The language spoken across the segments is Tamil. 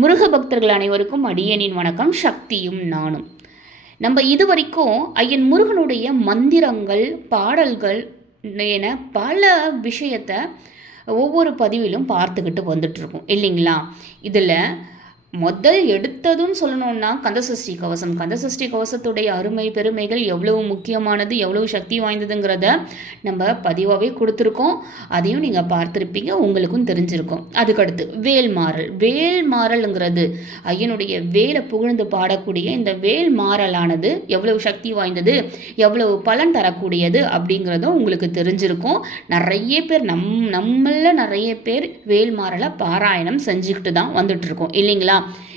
முருக பக்தர்கள் அனைவருக்கும் அடியனின் வணக்கம். சக்தியும் நானும். நம்ம இதுவரைக்கும் ஐயன் முருகனுடைய மந்திரங்கள், பாடல்கள் என பல விஷயத்தை ஒவ்வொரு பதிவிலும் பார்த்துக்கிட்டு வந்துட்டுருக்கோம் இல்லைங்களா? இதில் முதல் எடுத்ததும் சொல்லணும்னா கந்தசஷ்டி கவசம். கந்தசஷ்டி கவசத்துடைய அருமை பெருமைகள் எவ்வளவு முக்கியமானது, எவ்வளவு சக்தி வாய்ந்ததுங்கிறத நம்ம பதிவாகவே கொடுத்துருக்கோம். அதையும் நீங்கள் பார்த்துருப்பீங்க, உங்களுக்கும் தெரிஞ்சிருக்கும். அதுக்கடுத்து வேல்மாறல். வேல்மாறல்ங்கிறது ஐயனுடைய வேலை புகழ்ந்து பாடக்கூடிய இந்த வேல்மாறலானது எவ்வளவு சக்தி வாய்ந்தது, எவ்வளவு பலன் தரக்கூடியது அப்படிங்கிறதும் உங்களுக்கு தெரிஞ்சிருக்கும். நிறைய பேர் நம்மள நிறைய பேர் வேல்மாறலை பாராயணம் செஞ்சுக்கிட்டு தான் வந்துட்டுருக்கோம் இல்லைங்களா?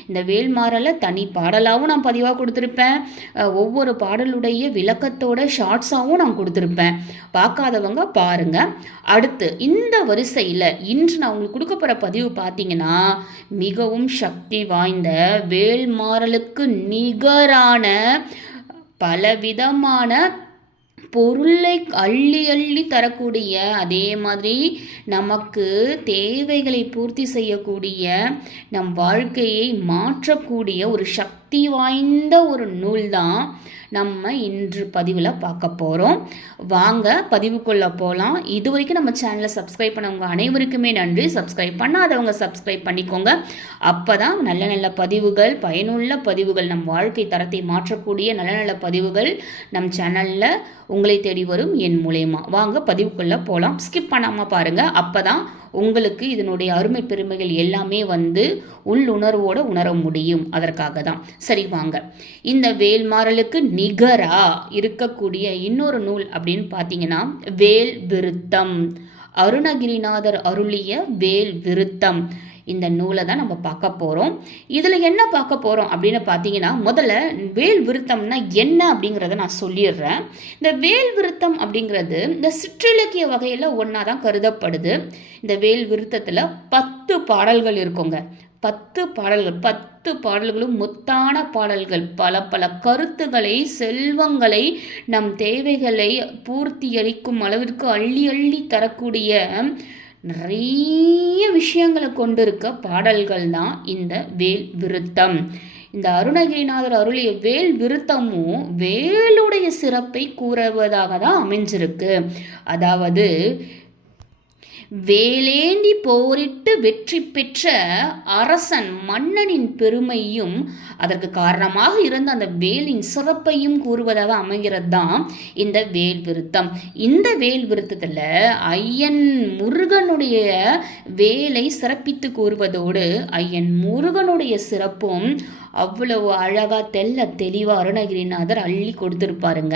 இந்த வேல்மாறலை தனி பாடலாகவும் நான் பதிவாக கொடுத்துருப்பேன். ஒவ்வொரு பாடலுடைய விளக்கத்தோட ஷார்ட்ஸாகவும் நான் கொடுத்துருப்பேன். பார்க்காதவங்க பாருங்க. அடுத்து இந்த வரிசையில் இன்று நான் உங்களுக்கு கொடுக்க போகிற பதிவு பார்த்தீங்கன்னா மிகவும் சக்தி வாய்ந்த வேல்மாறலுக்கு நிகரான பலவிதமான பொருளை அள்ளி அள்ளி தரக்கூடிய, அதே மாதிரி நமக்கு தேவைகளை பூர்த்தி செய்யக்கூடிய, நம் வாழ்க்கையை மாற்றக்கூடிய ஒரு சக்தி வாய்ந்த ஒரு நூல் தான் நம்ம இன்று பதிவில் பார்க்க போகிறோம். வாங்க பதிவுக்குள்ளே போகலாம். இது வரைக்கும் நம்ம சேனலை சப்ஸ்கிரைப் பண்ணவங்க அனைவருக்குமே நன்றி. சப்ஸ்கிரைப் பண்ணாதவங்க சப்ஸ்கிரைப் பண்ணிக்கோங்க. அப்போ தான் நல்ல நல்ல பதிவுகள், பயனுள்ள பதிவுகள், நம் வாழ்க்கை தரத்தை மாற்றக்கூடிய நல்ல நல்ல பதிவுகள் நம் சேனலில் உங்களை தேடி வரும் என் மூலயமா. வாங்க பதிவுக்குள்ளே போகலாம். ஸ்கிப் பண்ணாமல் பாருங்கள். அப்போ தான் உங்களுக்கு இதனுடைய அருமை பெருமைகள் எல்லாமே உள்ளுணர்வோடு உணர முடியும். அதற்காக தான். சரி வாங்க. இந்த வேல்மாறலுக்கு நிகரா இருக்கக்கூடிய இன்னொரு நூல் அப்படின்னு பார்த்தீங்கன்னா வேல் விருத்தம். அருணகிரிநாதர் அருளிய வேல் விருத்தம். இந்த நூலை தான் நம்ம பார்க்க போகிறோம். இதில் என்ன பார்க்க போகிறோம் அப்படின்னு பார்த்தீங்கன்னா, முதல்ல வேல் விருத்தம்னா என்ன அப்படிங்கிறத நான் சொல்லிடுறேன். இந்த வேல் விருத்தம் அப்படிங்கிறது இந்த சிற்றிலக்கிய வகையில் ஒன்றா தான் கருதப்படுது. இந்த வேல் விருத்தத்தில் 10 பாடல்கள் இருக்குங்க. 10 பாடல்கள், 10 பாடல்களும் முத்தான பாடல்கள். பல பல கருத்துக்களை, செல்வங்களை, நம் தேவைகளை பூர்த்தி அளிக்கும் அளவிற்கு அள்ளி அள்ளி தரக்கூடிய நிறைய விஷயங்களை கொண்டிருக்க பாடல்கள் தான் இந்த வேல் விருத்தம். இந்த அருணகிரிநாதர் அருளிய வேல் விருத்தமும் வேலுடைய சிறப்பை கூறுவதாக தான் அமைஞ்சிருக்கு. அதாவது வேலேந்தி போரிட்டு வெற்றி பெற்ற அரசன் மன்னனின் பெருமையும் அதற்கு காரணமாக இருந்த அந்த வேலின் சிறப்பையும் கூறுவதாக அமைகிறது தான் இந்த வேல் விருத்தம். இந்த வேல் விருத்தத்தில் ஐயன் முருகனுடைய வேலை சிறப்பித்து கூறுவதோடு ஐயன் முருகனுடைய சிறப்பும் அவ்வளவு அழகாக தெளிவாக அருணகிரிநாதர் அள்ளி கொடுத்துருப்பாருங்க.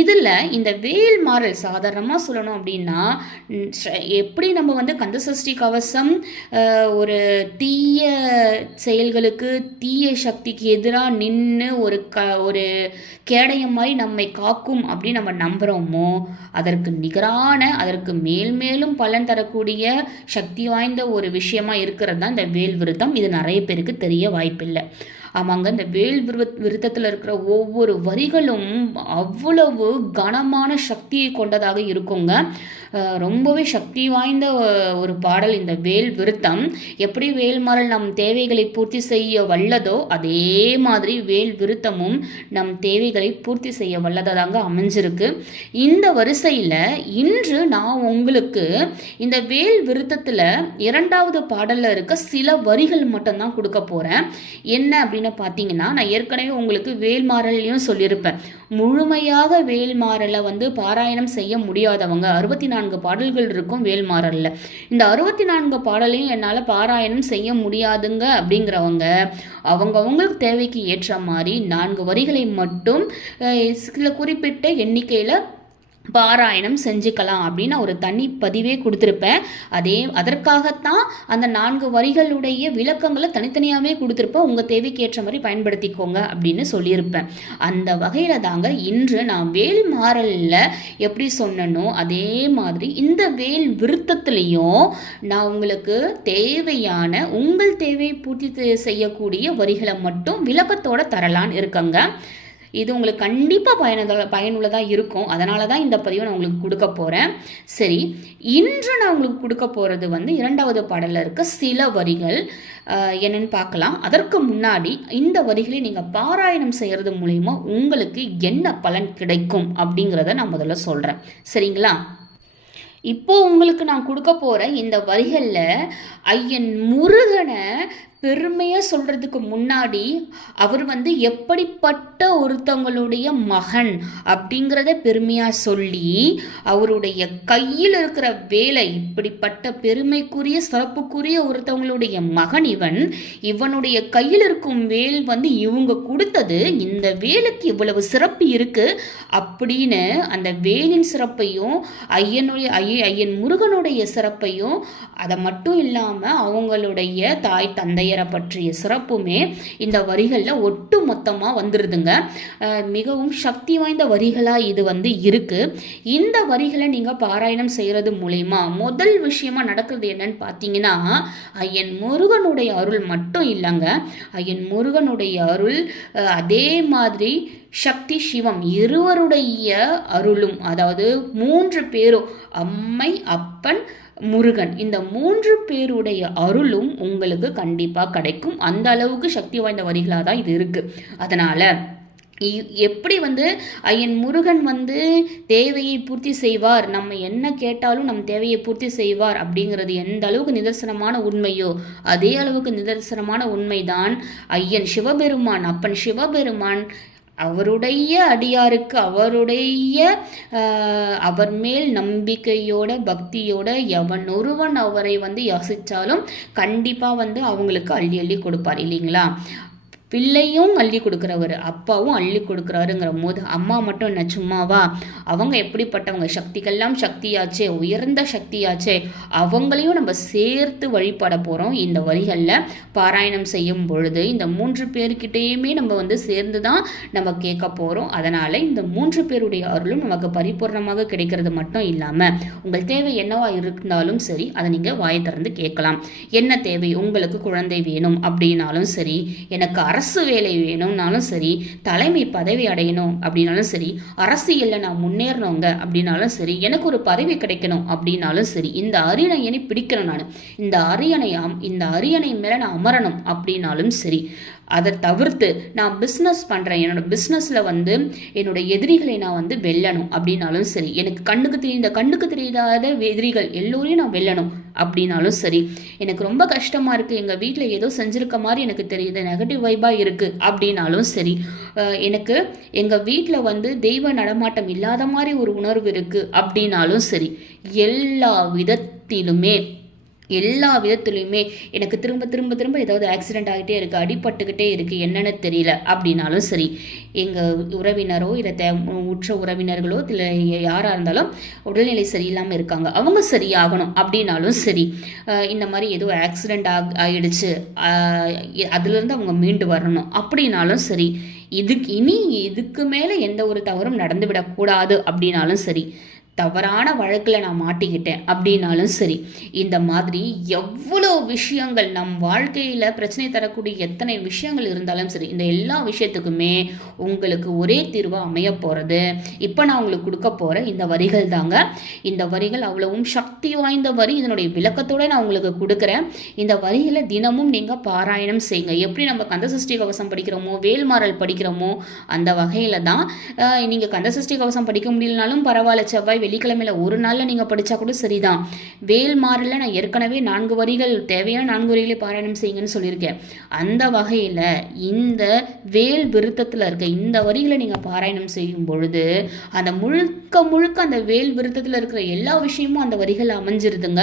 இதில் இந்த வேல்மாறல் சாதாரணமாக சொல்லணும் அப்படின்னா, எப்படி நம்ம கந்தசஷ்டி கவசம் ஒரு தீய செயல்களுக்கு, தீய சக்திக்கு எதிராக நின்று ஒரு கேடயம் மாதிரி நம்மை காக்கும் அப்படின்னு நம்ம நம்புகிறோமோ, அதற்கு நிகரான, அதற்கு மேலும் பலன் தரக்கூடிய சக்தி வாய்ந்த ஒரு விஷயமா இருக்கிறது தான் இந்த வேல் விருத்தம். இது நிறைய பேருக்கு தெரிய வாய்ப்பில்லை. ஆமாங்க, இந்த வேல் விருத்தத்தில் இருக்கிற ஒவ்வொரு வரிகளும் அவ்வளவு கனமான சக்தியை கொண்டதாக இருக்குங்க. ரொம்பவே சக்தி வாய்ந்த ஒரு பாடல் இந்த வேல் விருத்தம். எப்படி வேல்மாறல் நம் தேவைகளை பூர்த்தி செய்ய வல்லதோ, அதே மாதிரி வேல் விருத்தமும் நம் தேவைகளை பூர்த்தி செய்ய வல்லதாங்க அமைஞ்சிருக்கு. இந்த வரிசையில் இன்று நான் உங்களுக்கு இந்த வேல் விருத்தத்தில் 2வது பாடலில் இருக்க சில வரிகள் மட்டும்தான் கொடுக்க போகிறேன். என்ன அப்படின்னு பார்த்தீங்கன்னா, நான் ஏற்கனவே உங்களுக்கு வேல்மாறலையும் சொல்லியிருப்பேன். முழுமையாக வேல்மாறலை பாராயணம் செய்ய முடியாதவங்க 64 பாடல்கள் இருக்கும் வேல்மாறல்ல. இந்த 64 பாடலையும் என்னால் பாராயணம் செய்ய முடியாதுங்க அப்படிங்கிறவங்க அவங்களுக்கு தேவைக்கு ஏற்ற மாதிரி 4 வரிகளை மட்டும் சில குறிப்பிட்ட எண்ணிக்கையில் பாராயணம் செஞ்சுக்கலாம் அப்படின்னு ஒரு தனி பதிவே கொடுத்துருப்பேன். அதற்காகத்தான் அந்த 4 வரிகளுடைய விளக்கங்களை தனித்தனியாகவே கொடுத்துருப்பேன். உங்கள் தேவைக்கு ஏற்ற மாதிரி பயன்படுத்திக்கோங்க அப்படின்னு சொல்லியிருப்பேன். அந்த வகையில் தாங்க இன்று நான் வேல்மாறலில் எப்படி சொன்னனோ அதே மாதிரி இந்த வேல் விருத்தத்துலேயும் நான் உங்களுக்கு தேவையான, உங்கள் தேவையை பூர்த்தி செய்யக்கூடிய வரிகளை மட்டும் விளக்கத்தோடு தரலான்னு இருக்கங்க. இது உங்களுக்கு கண்டிப்பாக பயனுள்ளதாக இருக்கும். அதனால தான் இந்த பதிவை நான் உங்களுக்கு கொடுக்க போகிறேன். சரி, இன்று நான் உங்களுக்கு கொடுக்க போகிறது வந்து 2வது பாடலில் இருக்க சில வரிகள் என்னென்னு பார்க்கலாம். அதற்கு முன்னாடி இந்த வரிகளை நீங்கள் பாராயணம் செய்கிறது மூலிமா உங்களுக்கு என்ன பலன் கிடைக்கும் அப்படிங்கிறத நான் முதல்ல சொல்கிறேன். சரிங்களா? இப்போ உங்களுக்கு நான் கொடுக்க போகிற இந்த வரிகளில் ஐயன் முருகனை பெருமையாக சொல்கிறதுக்கு முன்னாடி அவர் வந்து எப்படிப்பட்ட ஒருத்தவங்களுடைய மகன் அப்படிங்கிறத பெருமையாக சொல்லி அவருடைய கையில் இருக்கிற வேலை இப்படிப்பட்ட பெருமைக்குரிய சிறப்புக்குரிய ஒருத்தவங்களுடைய மகன் இவனுடைய கையில் இருக்கும் வேல் வந்து இவங்க கொடுத்தது, இந்த வேலுக்கு இவ்வளவு சிறப்பு இருக்கு அப்படின்னு அந்த வேலின் சிறப்பையும் ஐயன் முருகனுடைய சிறப்பையும், அதை மட்டும் இல்லாமல் அவங்களுடைய தாய் தந்தையரை பற்றிய சிறப்புமே இந்த வரிகளில் ஒட்டு மொத்தமாக வந்துடுதுங்க. மிகவும் சக்தி வாய்ந்த வரிகளாக இது வந்து இருக்கு. இந்த வரிகளை நீங்கள் பாராயணம் செய்கிறது மூலயமா முதல் விஷயமா நடக்கிறது என்னன்னு பார்த்தீங்கன்னா, ஐயன் முருகனுடைய அருள் மட்டும் இல்லைங்க, ஐயன் முருகனுடைய அருள் அதே மாதிரி சக்தி சிவம் இருவருடைய அருளும், அதாவது 3 பேரும் அம்மை அப்பன் முருகன் இந்த 3 பேருடைய அருளும் உங்களுக்கு கண்டிப்பாக கிடைக்கும். அந்த அளவுக்கு சக்தி வாய்ந்த வரிகளாக தான் இது இருக்குது. அதனால் எப்படி வந்து ஐயன் முருகன் வந்து தேவையை பூர்த்தி செய்வார், நம்ம என்ன கேட்டாலும் நம் தேவையை பூர்த்தி செய்வார் அப்படிங்கிறது எந்த அளவுக்கு நிதர்சனமான உண்மையோ அதே அளவுக்கு நிதர்சனமான உண்மைதான் ஐயன் சிவபெருமான், அப்பன் சிவபெருமான் அவருடைய அடியாருக்கு அவர் மேல் நம்பிக்கையோட பக்தியோட எவன் ஒருவன் அவரை வந்து யாசிச்சாலும் கண்டிப்பாக வந்து அவங்களுக்கு அள்ளி அள்ளி கொடுப்பார் இல்லைங்களா? பிள்ளையும் அள்ளி கொடுக்குறவர், அப்பாவும் அள்ளி கொடுக்குறாருங்கிற போது அம்மா மட்டும் என்ன சும்மாவா? அவங்க எப்படிப்பட்டவங்க, சக்திக்கெல்லாம் சக்தியாச்சே, உயர்ந்த சக்தியாச்சே, அவங்களையும் நம்ம சேர்த்து வழிபட போகிறோம். இந்த வரிகளில் பாராயணம் செய்யும் பொழுது இந்த 3 பேர்கிட்டையுமே நம்ம வந்து சேர்ந்து தான் நம்ம கேட்க போகிறோம். அதனால் இந்த 3 பேருடைய அருளும் நமக்கு பரிபூர்ணமாக கிடைக்கிறது மட்டும் இல்லாமல் உங்கள் தேவை என்னவா இருந்தாலும் சரி அதை நீங்கள் வாயை திறந்து கேட்கலாம். என்ன தேவை? உங்களுக்கு குழந்தை வேணும் அப்படின்னாலும் சரி, எனக்கு அரசு வேலை வேணும்னாலும் சரி, தலைமை பதவி அடையணும் அப்படின்னாலும் சரி, அரசியலில் நான் முன்னேறணுங்க அப்படின்னாலும் சரி, எனக்கு ஒரு பதவி கிடைக்கணும் அப்படின்னாலும் சரி, இந்த அரியணையை பிடிக்கணும், நான் இந்த அரியணை மேலே நான் அமரணும் அப்படின்னாலும் சரி, அதை தவிர்த்து நான் பிஸ்னஸ் பண்ணுறேன், என்னோட பிஸ்னஸில் வந்து என்னோட எதிரிகளை நான் வந்து வெல்லணும் அப்படின்னாலும் சரி, எனக்கு கண்ணுக்கு தெரியாத எதிரிகள் எல்லோரையும் நான் வெல்லணும் அப்படின்னாலும் சரி, எனக்கு ரொம்ப கஷ்டமாக இருக்குது, எங்கள் வீட்டில் ஏதோ செஞ்சுருக்க மாதிரி எனக்கு தெரியுது, நெகட்டிவ் வைபாக இருக்குது அப்படின்னாலும் சரி, எனக்கு எங்கள் வீட்டில் வந்து தெய்வ நடமாட்டம் இல்லாத மாதிரி ஒரு உணர்வு இருக்குது அப்படின்னாலும் சரி, எல்லா விதத்திலுமே எனக்கு திரும்ப திரும்ப திரும்ப ஏதாவது ஆக்சிடென்ட் ஆகிட்டே இருக்குது, அடிபட்டுக்கிட்டே இருக்குது, என்னென்னு தெரியல அப்படின்னாலும் சரி, எங்கள் உறவினரோ இல்லை உற்ற உறவினர்களோ இல்லை யாராக இருந்தாலும் உடல்நிலை சரியில்லாமல் இருக்காங்க, அவங்க சரியாகணும் அப்படின்னாலும் சரி, இந்த மாதிரி ஏதோ ஆக்சிடென்ட் ஆகிடுச்சு அதுலேருந்து அவங்க மீண்டு வரணும் அப்படின்னாலும் சரி, இதுக்கு மேலே எந்த ஒரு தவறும் நடந்து விடக்கூடாது அப்படின்னாலும் சரி, தவறான வழக்கில் நான் மாட்டிக்கிட்டேன் அப்படின்னாலும் சரி, இந்த மாதிரி எவ்வளோ விஷயங்கள் நம் வாழ்க்கையில் பிரச்சனை தரக்கூடிய எத்தனை விஷயங்கள் இருந்தாலும் சரி, இந்த எல்லா விஷயத்துக்குமே உங்களுக்கு ஒரே தீர்வாக அமைய போகிறது இப்போ நான் உங்களுக்கு கொடுக்க போகிற இந்த வரிகள் தாங்க. இந்த வரிகள் அவ்வளவும் சக்தி வாய்ந்த வரி. இதனுடைய விளக்கத்தோடு நான் உங்களுக்கு கொடுக்குறேன். இந்த வரிகளை தினமும் நீங்கள் பாராயணம் செய்யுங்க. எப்படி நம்ம கந்தசஷ்டி கவசம் படிக்கிறோமோ, வேல்மாறல் படிக்கிறோமோ, அந்த வகையில் தான் நீங்கள் கந்தசஷ்டி கவசம் படிக்க முடியலனாலும் பரவாயில்ல, செவ்வாய் வெள்ளிக்கிழமையில் ஒரு நாளில் நீங்கள் படித்தா கூட சரிதான். வேல்மாறலில் நான் ஏற்கனவே 4 வரிகள், தேவையான 4 வரிகளை பாராயணம் செய்யுங்கன்னு சொல்லியிருக்கேன். அந்த வகையில் இந்த வேல் விருத்தத்தில் இருக்க இந்த வரிகளை நீங்கள் பாராயணம் செய்யும் பொழுது அந்த முழுக்க அந்த வேல் விருத்தத்தில் இருக்கிற எல்லா விஷயமும் அந்த வரிகள் அமைஞ்சிருதுங்க.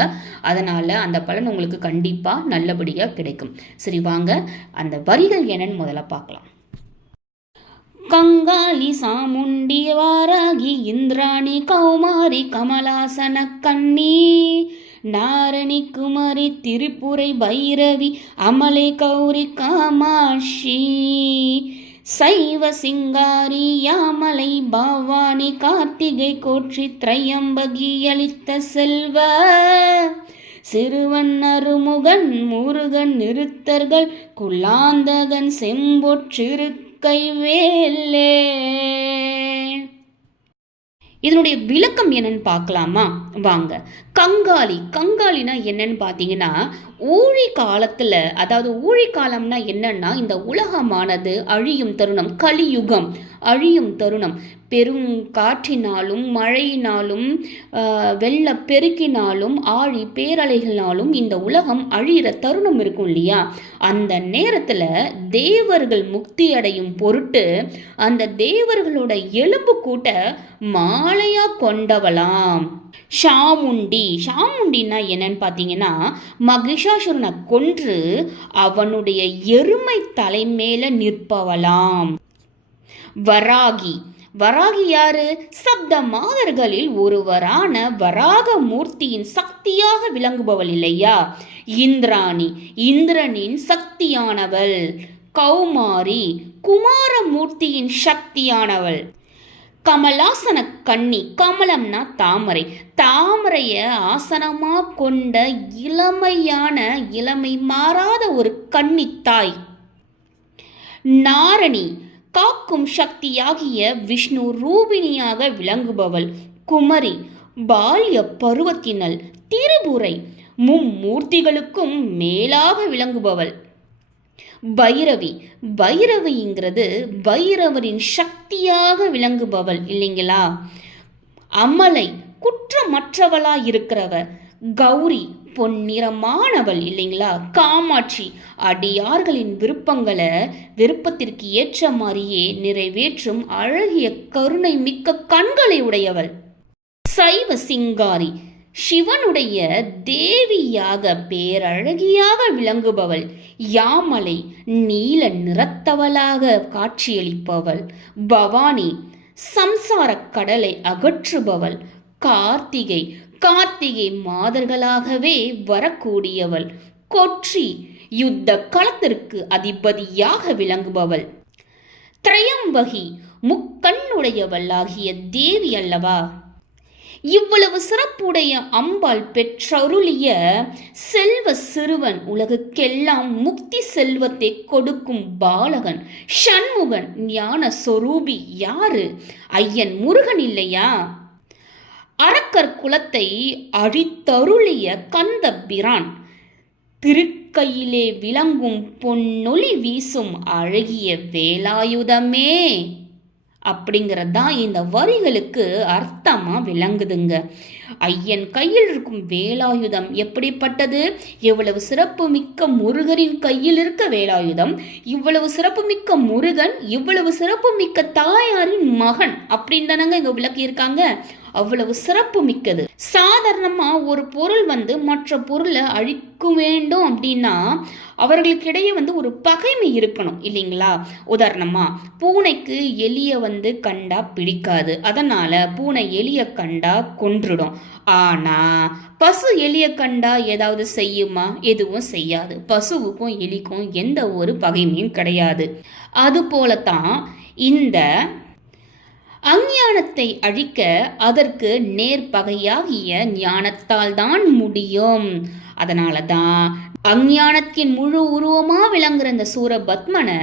அதனால் அந்த பலன் உங்களுக்கு கண்டிப்பாக நல்லபடியாக கிடைக்கும். சரி, வாங்க அந்த வரிகள் என்னன்னு முதல்ல பார்க்கலாம். கங்காளி சாமுண்டி வாராகி இந்திராணி கௌமாரி கமலாசன கண்ணி நாரணி குமரி திரிபுரை பைரவி அமலை கௌரி காமாட்சி சைவ சிங்காரி யாமலை பவானி கார்த்திகை கோட்சி திரையம்பகி அளித்த செல்வ சிறுவன் அருமுகன் முருகன் நிறுத்தர்கள் குலாந்தகன் செம்பொற்றிருக்க திருக்கை வேலே. இதனுடைய விளக்கம் என்னன்னு பார்க்கலாமா வாங்க. கங்காலினா என்னன்னு பார்த்தீங்கன்னா, ஊழி காலத்துல, அதாவது ஊழி காலம்னா என்னன்னா, இந்த உலகமானது அழியும் தருணம், கலியுகம் அழியும் தருணம். பெரும் காற்றினாலும் மழையினாலும் வெள்ள பெருக்கினாலும் ஆழி பேரலைகளாலும் இந்த உலகம் அழியிற தருணம் இருக்கும் இல்லையா, அந்த நேரத்தில் தேவர்கள் முக்தி அடையும் பொருட்டு அந்த தேவர்களோட எலும்பு கூட்ட மாலையா கொண்டவளாம் சாமுண்டினா என்னன்னு பார்த்தீங்கன்னா, மகிஷாசுரனை கொன்று அவனுடைய எருமை தலைமேல நிற்பவளாம். வராகி யாரு? சப்த மாதர்களில் ஒருவரான வராக மூர்த்தியின் சக்தியாக விளங்குபவள் இல்லையா. இந்திரனின் சக்தியானவள். கௌமாரி குமாரமூர்த்தியின் சக்தியானவள். கமலாசன கண்ணி, கமலம்னா தாமரை, தாமரைய ஆசனமா கொண்ட இளமை மாறாத ஒரு கன்னித்தாய். நாரணி காக்கும் சக்தியாகிய விஷ்ணு ரூபிணியாக விளங்குபவள். குமரி பால்ய பருவத்தினல். திரிபுரை மும்மூர்த்திகளுக்கும் மேலாக விளங்குபவள். பைரவிங்கிறது பைரவரின் சக்தியாக விளங்குபவள் இல்லைங்களா. அமலை குற்றமற்றவளா இருக்கிறவ. கௌரி பொன்னிறமானவள் இல்லைங்களா. காமாட்சி அடியார்களின் விருப்பத்திற்கு ஏற்ற மாதிரியே நிறைவேற்றும் அழகிய கருணை மிக்க கண்களை உடையவள். சைவ சிங்காரி சிவனுடைய தேவியாக பேரழகியாக விளங்குபவள். யாமலை நீல நிறத்தவளாக காட்சியளிப்பவள். பவானி சம்சார கடலை அகற்றுபவள். கார்த்திகை மாதர்களாகவே வரக்கூடியவள். கொற்றி யுத்த களத்திற்கு அதிபதியாக விளங்குபவள். திரையம்பகி முக்கண்ணுடையவள் ஆகிய தேவி அல்லவா. இவ்வளவு சிறப்புடைய அம்பாள் பெற்றருளிய செல்வ சிறுவன், உலகுக்கெல்லாம் முக்தி செல்வத்தை கொடுக்கும் பாலகன், ஷண்முகன், ஞான சொரூபி யாரு? ஐயன் முருகன் இல்லையா. அரக்கர் குலத்தை அழித்தருளிய கந்த பிரான், திருக்கையிலே விளங்கும் பொன்னொளி வீசும் அழகிய வேலாயுதமே அப்படிங்கிறது தான் இந்த வரிகளுக்கு அர்த்தமா விளங்குதுங்க. ஐயன் கையில் இருக்கும் வேலாயுதம் எப்படிப்பட்டது? எவ்வளவு சிறப்பு மிக்க முருகரின் கையில் இருக்க வேலாயுதம், இவ்வளவு சிறப்பு மிக்க முருகன், இவ்வளவு சிறப்பு மிக்க தாயாரின் மகன் அப்படின்னு தானங்க இங்க விளக்கி இருக்காங்க. அவ்வளவு சிறப்பு மிக்கது. சாதாரணமா ஒரு பொருள் மற்ற பொருளை அழிக்க வேண்டும் அப்படின்னா அவர்களுக்கிடையே ஒரு பகைமை இருக்கணும் இல்லைங்களா. உதாரணமா பூனைக்கு எலிய கண்டா பிடிக்காது, அதனால பூனை எலிய கண்டா கொன்றுடும். ஆனா பசு எலிய கண்டா ஏதாவது செய்யுமா? எதுவும் செய்யாது. பசுவுக்கும் எலிக்கும் எந்த ஒரு பகைமையும் கிடையாது. அது போலத்தான் இந்த அஞ்ஞானத்தை அழிக்க அதற்கு நேர்பகையாகிய ஞானத்தால் தான் முடியும். அதனால தான் அஞ்ஞானத்தின் முழு உருவமா விளங்குற இந்த சூரபத்மனை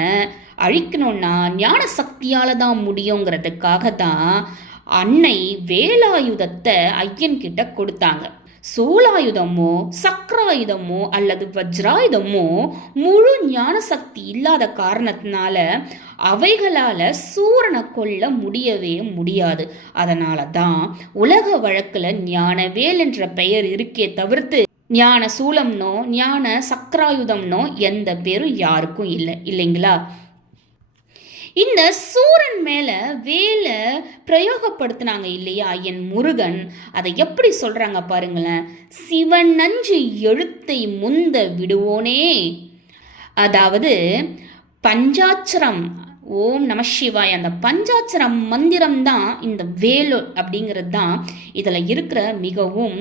அழிக்கணும்னா ஞான சக்தியால தான் முடியுங்கிறதுக்காக தான் அன்னை வேலாயுதத்தை ஐயன் கிட்ட கொடுத்தாங்க. சூலாயுதமோ சக்கராயுதமோ அல்லது வஜ்ராயுதமோ முழு ஞான சக்தி இல்லாத காரணத்தினால அவைகளால சூரனை கொல்ல முடியவே முடியாது. அதனால தான் உலக வழக்குல ஞானவேல் என்ற பெயர் இருக்கே தவிர்த்து ஞான சூலம்னோ ஞான சக்கராயுதம்னோ எந்த பேரும் யாருக்கும் இல்லைங்களா. இந்த சூரன் மேல வேலை பிரயோகப்படுத்தினாங்க இல்லையா என் முருகன், அதை எப்படி சொல்றாங்க பாருங்களேன். சிவன் நஞ்சு எழுத்தை முந்த விடுவோனே. அதாவது பஞ்சாட்சரம், ஓம் நம சிவாய், அந்த பஞ்சாட்சரம் மந்திரம் தான் இந்த வேலு அப்படிங்கிறது தான் இதில் இருக்கிற மிகவும்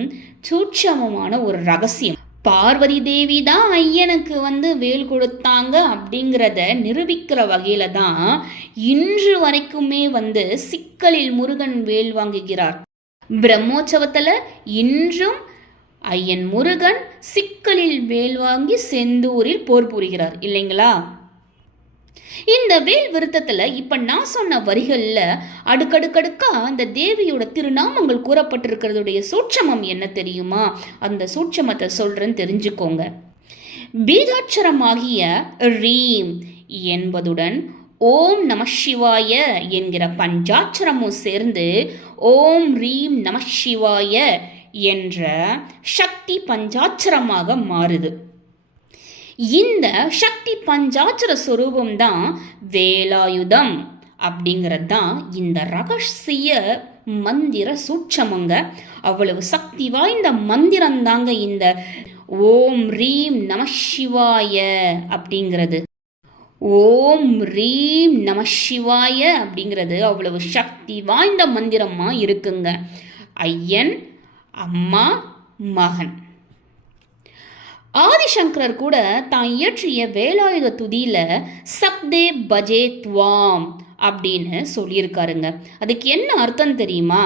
சூட்சமமான ஒரு ரகசியம். பார்வதி தேவி தான் ஐயனுக்கு வேல் கொடுத்தாங்க அப்படிங்கிறத நிரூபிக்கிற வகையில தான் இன்று வரைக்குமே சிக்கலில் முருகன் வேல் வாங்குகிறார். பிரம்மோற்சவத்துல இன்றும் ஐயன் முருகன் சிக்கலில் வேல் வாங்கி செந்தூரில் போர் புரிகிறார் இல்லைங்களா. இந்த வேல் விருத்தத்துல இப்ப நான் சொன்ன வரிகள்ல அடுக்கடுக்கடுக்கா அந்த தேவியோட திருநாமங்கள் கூறப்பட்டிருக்கிறதுடைய சூட்சமம் என்ன தெரியுமா? அந்த சூட்சமத்தை சொல்றேன்னு தெரிஞ்சுக்கோங்க. பீஜாட்சரமாகிய ரீம் என்பதுடன் ஓம் நம சிவாய என்கிற பஞ்சாட்சரமும் சேர்ந்து ஓம் ரீம் நம சிவாய என்ற சக்தி பஞ்சாட்சரமாக மாறுது. இந்த சக்தி பஞ்சாட்சர சொரூபம் தான் வேலாயுதம் அப்படிங்கிறது தான் இந்த ரகசிய மந்திர சூட்சமங்க. அவ்வளவு சக்தி வாய்ந்த மந்திரம் தாங்க இந்த ஓம் ரீம் நம சிவாய அப்படிங்கிறது. ஓம் ரீம் நம சிவாய அப்படிங்கிறது அவ்வளவு சக்தி வாய்ந்த மந்திரமா இருக்குங்க. ஐயன், அம்மா, மகன். ஆதிசங்கரர் கூட தான் இயற்றிய வேலாயுத துதியில சப்தே பஜே துவாம் அப்படின்னு சொல்லியிருக்காருங்க. அதுக்கு என்ன அர்த்தம் தெரியுமா?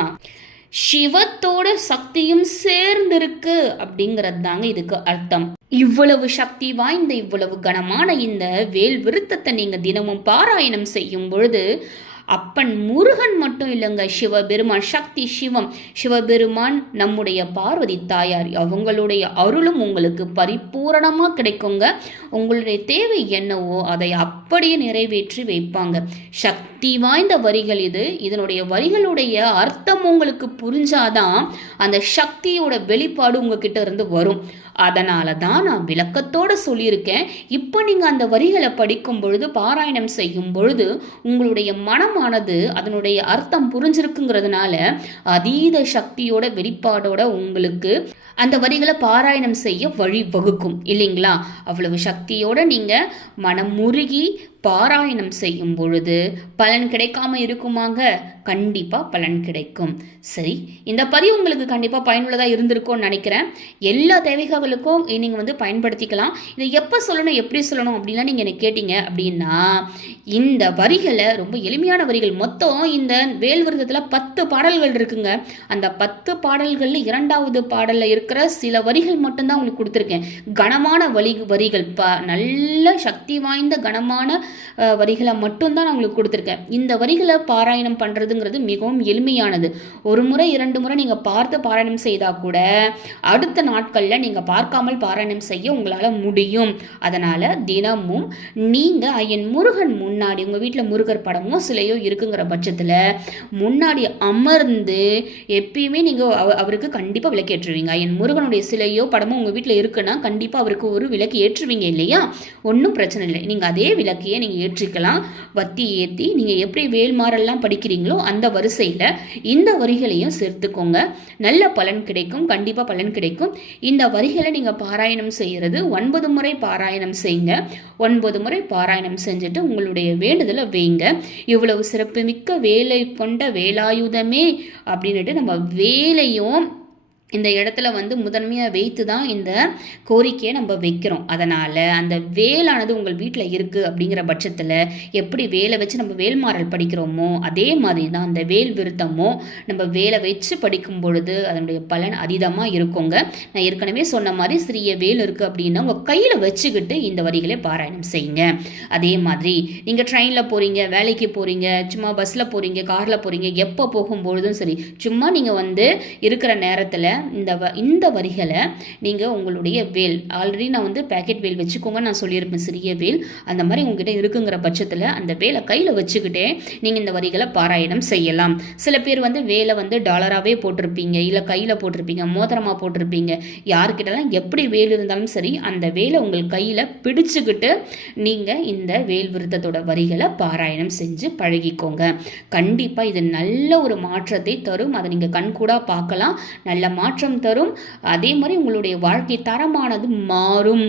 சிவத்தோட சக்தியும் சேர்ந்திருக்கு அப்படிங்கிறது தாங்க இதுக்கு அர்த்தம். இவ்வளவு சக்தி வாய்ந்த இவ்வளவு கனமான இந்த வேல் விருத்தத்தை நீங்க தினமும் பாராயணம் செய்யும் பொழுது அப்பன் முருகன் மட்டும் இல்லைங்க, சிவபெருமான், சக்தி சிவம் சிவபெருமான், நம்முடைய பார்வதி தாயார், அவங்களுடைய அருளும் உங்களுக்கு பரிபூரணமாக கிடைக்குங்க. உங்களுடைய தேவை என்னவோ அதை அப்படியே நிறைவேற்றி வைப்பாங்க. சக்தி வாய்ந்த வரிகள் இது. இதனுடைய வரிகளுடைய அர்த்தம் உங்களுக்கு புரிஞ்சாதான் அந்த சக்தியோட வெளிப்பாடு உங்ககிட்ட இருந்து வரும். அதனால தான் நான் விளக்கத்தோடு சொல்லியிருக்கேன். இப்போ நீங்கள் அந்த வரிகளை படிக்கும் பொழுது, பாராயணம் செய்யும் பொழுது உங்களுடைய மனமானது அதனுடைய அர்த்தம் புரிஞ்சிருக்குங்கிறதுனால அதீத சக்தியோட வெளிப்பாடோட உங்களுக்கு அந்த வரிகளை பாராயணம் செய்ய வழி வகுக்கும் இல்லைங்களா? அவ்வளவு சக்தியோட நீங்கள் மனம் முருகி பாராயணம் செய்யும் பொழுது பலன் கிடைக்காம இருக்குமாங்க? கண்டிப்பாக பலன் கிடைக்கும். சரி, இந்த பதிவு உங்களுக்கு கண்டிப்பாக பயனுள்ளதாக இருந்திருக்கும்னு நினைக்கிறேன். எல்லா தேவைகளுக்கும் நீங்கள் வந்து பயன்படுத்திக்கலாம். இதை எப்போ சொல்லணும், எப்படி சொல்லணும் அப்படின்லாம் நீங்கள் எனக்கு கேட்டீங்க அப்படின்னா, இந்த வரிகளை ரொம்ப எளிமையான வரிகள், மொத்தம் இந்த வேல் விருத்தத்தில் 10 பாடல்கள் இருக்குங்க. அந்த 10 பாடல்களில் 2வது பாடலில் இருக்கிற சில வரிகள் மட்டும்தான் உங்களுக்கு கொடுத்துருக்கேன். கனமான வரிகள், நல்ல சக்தி வாய்ந்த கனமான வரிகளை மட்டும்தான் நான் உங்களுக்கு கொடுத்துருக்கேன். இந்த வரிகளை பாராயணம் பண்ணுறதுங்கிறது மிகவும் எளிமையானது. ஒரு முறை 2 முறை நீங்கள் பார்த்து பாராயணம் செய்தால் கூட அடுத்த நாட்களில் நீங்கள் பார்க்காமல் பாராயணம் செய்ய உங்களால் முடியும். அதனால் தினமும் நீங்கள் ஐயன் முருகன் முன்னாடி, உங்கள் வீட்டில் முருகர் படமோ சிலையோ இருக்குங்கிற பட்சத்தில் முன்னாடி அமர்ந்து எப்பயுமே நீங்கள் அவருக்கு கண்டிப்பாக விளக்கு ஏற்றுவீங்க. ஐயன் முருகனுடைய சிலையோ படமோ உங்கள் வீட்டில் இருக்குன்னா கண்டிப்பாக அவருக்கு ஒரு விளக்கு ஏற்றுவீங்க இல்லையா? ஒன்றும் பிரச்சனை இல்லை. நீங்கள் அதே விளக்கையே நீங்கள் ஏற்றிக்கலாம். வத்தி ஏற்றி நீங்கள் எப்படி வேல்மாரெல்லாம் படிக்கிறீங்களோ அந்த வரிசையில் இந்த வரிகளையும் சேர்த்துக்கோங்க. நல்ல பலன் கிடைக்கும், கண்டிப்பாக பலன் கிடைக்கும். இந்த வரிகளை நீங்கள் பாராயணம் செய்கிறது 9 முறை பாராயணம் செய்யுங்க. 9 முறை பாராயணம் செஞ்சுட்டு உங்களுடைய வேண்டுதலை வைங்க. இவ்வளவு சிறப்புமிக்க வேலை கொண்ட வேலாயுதமே அப்படின்ட்டு நம்ம வேலையும் இந்த இடத்துல வந்து முதன்மையாக வைத்து தான் இந்த கோரிக்கையை நம்ம வைக்கிறோம். அதனால் அந்த வேலானது உங்கள் வீட்டில் இருக்குது அப்படிங்கிற பட்சத்தில் எப்படி வேலை வச்சு நம்ம வேல்மாறல் படிக்கிறோமோ அதே மாதிரி தான் அந்த வேல் விருத்தமோ நம்ம வேலை வச்சு படிக்கும் பொழுது அதனுடைய பலன் அதீதமாக இருக்குங்க. நான் ஏற்கனவே சொன்ன மாதிரி சிறிய வேல் இருக்குது அப்படின்னா உங்கள் கையில் வச்சுக்கிட்டு இந்த வரிகளை பாராயணம் செய்யுங்க. அதே மாதிரி நீங்கள் ட்ரெயினில் போகிறீங்க, வேலைக்கு போகிறீங்க, சும்மா பஸ்ஸில் போகிறீங்க, காரில் போகிறீங்க, எப்போ போகும்பொழுதும் சரி, சும்மா நீங்கள் வந்து இருக்கிற நேரத்தில் இந்த வரிகளை நீங்கள் உங்களுடைய வேல், ஆல்ரெடி நான் வந்து பேக்கெட் வேல் வச்சுக்கோங்க நான் சொல்லியிருப்பேன், சிறிய வேல் அந்த மாதிரி உங்ககிட்ட இருக்குங்கிற பட்சத்தில் அந்த வேலை கையில் வச்சுக்கிட்டே நீங்கள் இந்த வரிகளை பாராயணம் செய்யலாம். சில பேர் வந்து வேலை வந்து டாலராகவே போட்டிருப்பீங்க, இல்லை கையில் போட்டிருப்பீங்க, மோதிரமாக போட்டிருப்பீங்க, யாருக்கிட்டலாம் எப்படி வேல் இருந்தாலும் சரி அந்த வேலை உங்கள் கையில் பிடிச்சுக்கிட்டு நீங்கள் இந்த வேல் விருத்தத்தோட வரிகளை பாராயணம் செஞ்சு பழகிக்கோங்க. கண்டிப்பாக இது நல்ல ஒரு மாற்றத்தை தரும். அதை நீங்கள் கண்கூடாக பார்க்கலாம். நல்ல மாற்றம் தரும். அதே மாதிரி உங்களுடைய வாழ்க்கை தரமானது மாறும்.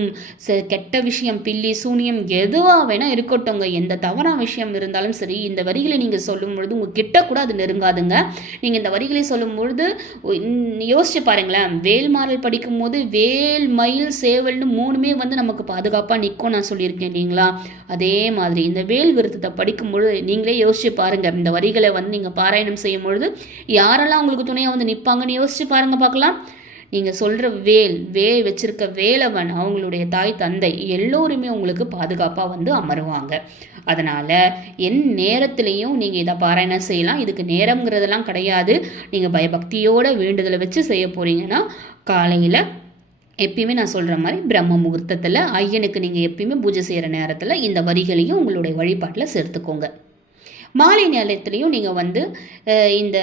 கெட்ட விஷயம், பில்லி சூனியம் எதுவாக வேணால் இருக்கட்டும்ங்க, எந்த தவறான விஷயம் இருந்தாலும் சரி இந்த வரிகளை நீங்கள் சொல்லும் பொழுது உங்கள் கிட்ட கூட அது நெருங்காதுங்க. நீங்கள் இந்த வரிகளை சொல்லும் பொழுது யோசிச்சு பாருங்களேன், வேல்மாறல் படிக்கும் போது வேல், மயில், சேவல்னு 3மே வந்து நமக்கு பாதுகாப்பாக நிற்கும் நான் சொல்லியிருக்கேன் இல்லைங்களா? அதே மாதிரி இந்த வேல் விருத்தத்தை படிக்கும் பொழுது நீங்களே யோசிச்சு பாருங்கள். இந்த வரிகளை வந்து நீங்கள் பாராயணம் செய்யும் பொழுது யாரெல்லாம் உங்களுக்கு துணையாக வந்து நிற்பாங்கன்னு யோசிச்சு பாருங்க பார்க்கலாம். நீங்கள் சொல்கிற வச்சிருக்க வேலவன், அவங்களுடைய தாய் தந்தை எல்லோருமே உங்களுக்கு பாதுகாப்பாக வந்து அமருவாங்க. அதனால் நேரத்துலையும் நீங்கள் இதை பாராயணம் செய்யலாம். இதுக்கு நேரங்கிறதெல்லாம் கிடையாது. நீங்கள் பயபக்தியோட வேண்டுதலை வச்சு செய்ய போகிறீங்கன்னா காலையில் எப்பயுமே நான் சொல்கிற மாதிரி பிரம்ம முகூர்த்தத்தில் ஐயனுக்கு நீங்கள் எப்பயுமே பூஜை செய்கிற நேரத்தில் இந்த வரிகளையும் உங்களுடைய வழிபாட்டில் சேர்த்துக்கோங்க. மாலை நேரத்துலையும் நீங்கள் வந்து இந்த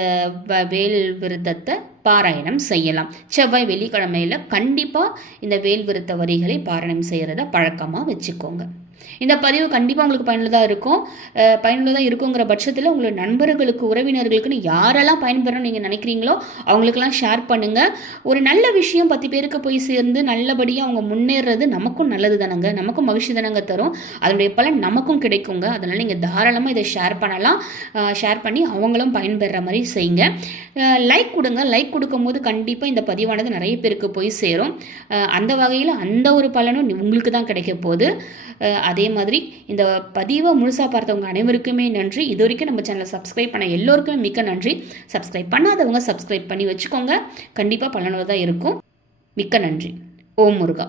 வேல் விருத்தத்தை பாராயணம் செய்யலாம். செவ்வாய் வெள்ளிக்கிழமையில் கண்டிப்பாக இந்த வேல் விருத்த வரிகளை பாராயணம் செய்கிறத பழக்கமாக வச்சுக்கோங்க. இந்த பதிவு கண்டிப்பாக உங்களுக்கு பயனுள்ளதாக இருக்குங்கிற பட்சத்தில் உங்களோட நண்பர்களுக்கு, உறவினர்களுக்குன்னு யாரெல்லாம் பயன்பெறணும் நீங்கள் நினைக்கிறீங்களோ அவங்களுக்கெல்லாம் ஷேர் பண்ணுங்கள். ஒரு நல்ல விஷயம் 10 பேருக்கு போய் சேர்ந்து நல்லபடியாக அவங்க முன்னேறது நமக்கும் நல்லது தானங்க, நமக்கும் மகிழ்ச்சி தானங்க தரும். அதனுடைய பலன் நமக்கும் கிடைக்குங்க. அதனால் நீங்கள் தாராளமாக இதை ஷேர் பண்ணலாம். ஷேர் பண்ணி அவங்களும் பயன்பெற மாதிரி செய்யுங்க. லைக் கொடுங்க. லைக் கொடுக்கும் போது கண்டிப்பாக இந்த பதிவானது நிறைய பேருக்கு போய் சேரும். அந்த வகையில் அந்த ஒரு பலனும் உங்களுக்கு தான் கிடைக்க போகுது. அதே மாதிரி இந்த பதிவை முழுசாக பார்த்தவங்க அனைவருக்குமே நன்றி. இது வரைக்கும் நம்ம சேனலை சப்ஸ்கிரைப் பண்ண எல்லோருக்குமே மிக்க நன்றி. சப்ஸ்கிரைப் பண்ணாதவங்க சப்ஸ்கிரைப் பண்ணி வச்சுக்கோங்க. கண்டிப்பாக பலனுள்ளதாக இருக்கும். மிக்க நன்றி. ஓம் முருகா.